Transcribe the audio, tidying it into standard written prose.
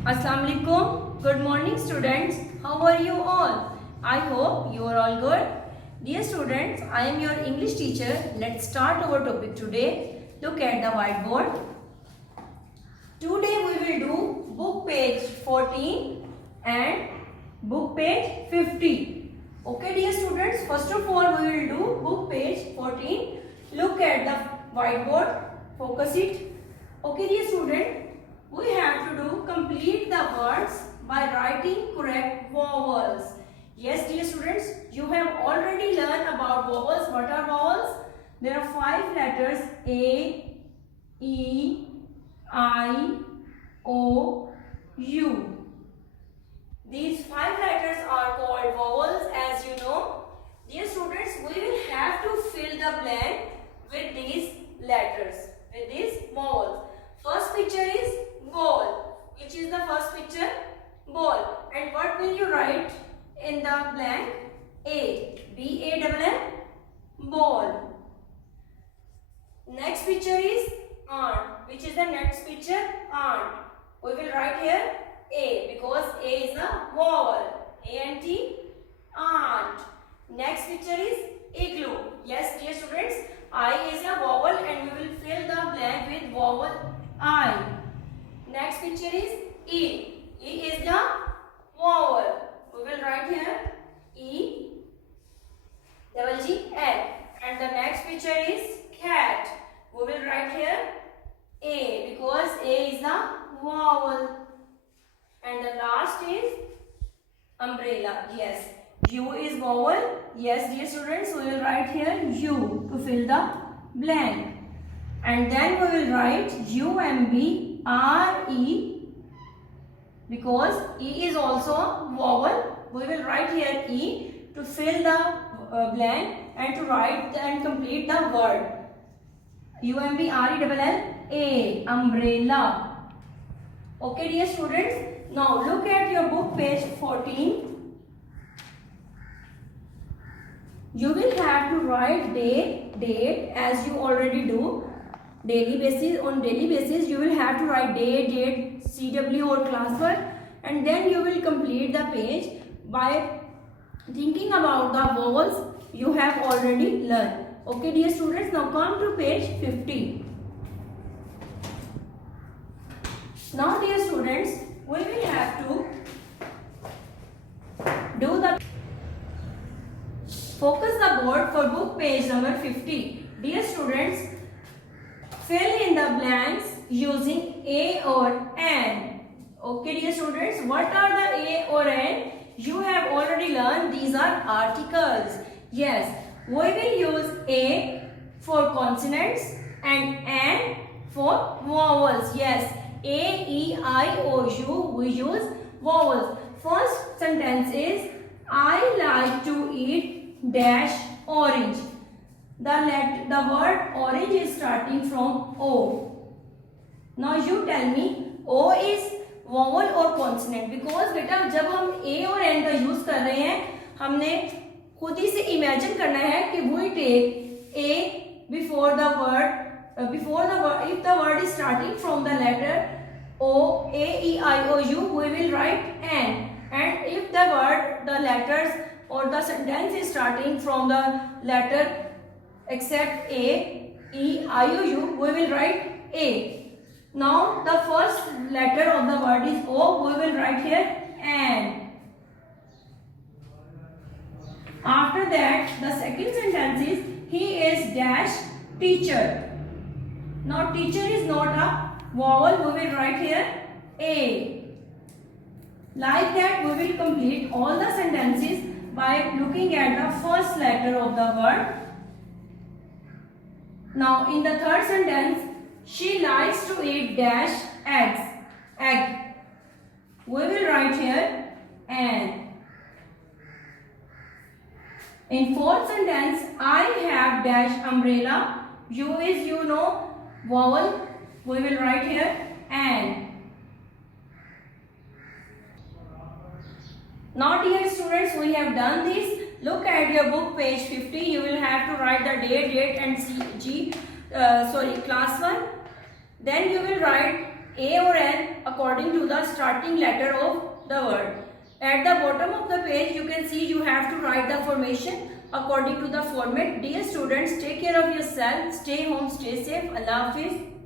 Assalamu alaikum. Good morning students. How are you all? I hope you are all good. Dear students, I am your English teacher. Let's start our topic today. Look at the whiteboard. Today we will do book page 14 and book page 50. Okay dear students, first of all we will do book page 14. Look at the whiteboard. Focus it. Okay dear student, we have to do complete the words by writing correct vowels. Yes dear students, you have already learned about vowels. What are vowels? There are 5 letters: A, E, I, O, U. These 5 letters are called vowels, as you know. Dear students, we will have to fill the blank with these letters, with these vowels. First picture is ball. Which is the first picture? Ball. And what will you write in the blank? A. B-A-L-L. Ball. Next picture is aunt. Which is the next picture? Aunt. We will write here A because A is a vowel. A-N-T. Aunt. Next picture is igloo. Yes dear students, I is a vowel and we will fill the blank with vowel I. Next picture is E. E is the vowel. We will write here E double G L. And the next picture is cat. We will write here A because A is the vowel. And the last is umbrella. Yes. U is vowel. Yes dear students, we will write here U to fill the blank. And then we will write U-M-B-R-E because E is also a vowel. We will write here E to fill the blank and to write and complete the word. U-M-B-R-E-L-L-A, umbrella. Okay dear students, now look at your book page 14. You will have to write date as you already do. On daily basis you will have to write date, CW or class work, and then you will complete the page by thinking about the vowels you have already learned. Okay dear students, now come to page 50. Now dear students, we will have to do the focus the board for book page number 50. Dear students, fill in the blanks using A or N. Okay dear students, what are the A or N? You have already learned these are articles. Yes, we will use A for consonants and N for vowels. Yes, A, E, I, O, U, we use vowels. First sentence is I like to eat dash orange. The word orange is starting from O. Now you tell me O is vowel or consonant, because बेटा जब हम A और N का use कर रहे हैं हमने खुद ही से इमेजिन करना है कि we take A before the word if the word is starting from the letter O, A, E, I, O, U, we will write N, and if the letters or the sentence is starting from the letter except A, E, I, O, U, we will write A. Now the first letter of the word is O, we will write here N. After that, the second sentence is he is dash teacher. Now teacher is not a vowel, we will write here A. Like that, we will complete all the sentences by looking at the first letter of the word. Now in the third sentence, she likes to eat dash eggs. Egg. We will write here N. In fourth sentence, I have dash umbrella. U is vowel. We will write here N. Now dear students, we have done this. Look at your book page 50. You will have to write the date and class 1. Then you will write A or N according to the starting letter of the word. At the bottom of the page you can see you have to write the formation according to the format. Dear students, take care of yourself. Stay home, stay safe. Allah Hafiz.